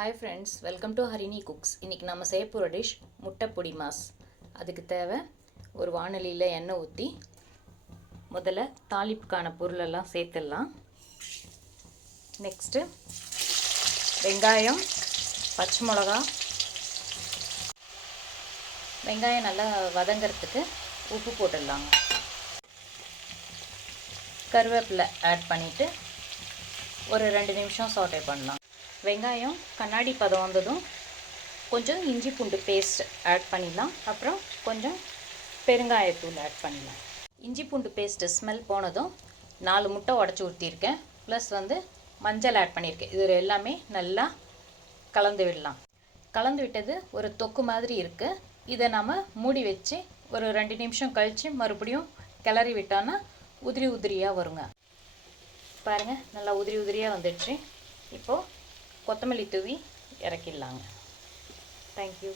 Hi friends, welcome to Harini cooks. இன்றைக்கி நம்ம செய்ய போகிற டிஷ் முட்டை பொடி மாஸ். அதுக்கு தேவை ஒரு வாணலியில் எண்ணெய் ஊற்றி முதல்ல தாளிப்புக்கான பொருளெல்லாம் சேர்த்துடலாம். நெக்ஸ்ட்டு வெங்காயம், பச்சை மிளகா. வெங்காயம் நல்லா வதங்கிறதுக்கு உப்பு போட்டுடலாங்க. கருவேப்பிலை ஆட் பண்ணிவிட்டு ஒரு 2 நிமிஷம் சாட்டே பண்ணலாம். வெங்காயம் கண்ணாடி பதம் வந்ததும் கொஞ்சம் இஞ்சி பூண்டு பேஸ்ட் ஆட் பண்ணிடலாம். அப்புறம் கொஞ்சம் பெருங்காயத்தூள் ஆட் பண்ணிடலாம். இஞ்சி பூண்டு பேஸ்ட்டு ஸ்மெல் போனதும் 4 முட்டை உடச்சி ஊற்றிருக்கேன். ப்ளஸ் மஞ்சள் ஆட் பண்ணியிருக்கேன். இது எல்லாமே நல்லா கலந்து விடலாம். கலந்து விட்டது ஒரு தொக்கு மாதிரி இருக்குது. இதை நம்ம மூடி வச்சு ஒரு 2 நிமிஷம் கழித்து மறுபடியும் கிளறி விட்டோன்னா உதிரி உதிரியாக வருங்க. பாருங்கள், நல்லா உதிரி உதிரியாக வந்துடுச்சு. இப்போது கொத்தமல்லி தூவி இறக்கிடலாங்க. தேங்க்யூ.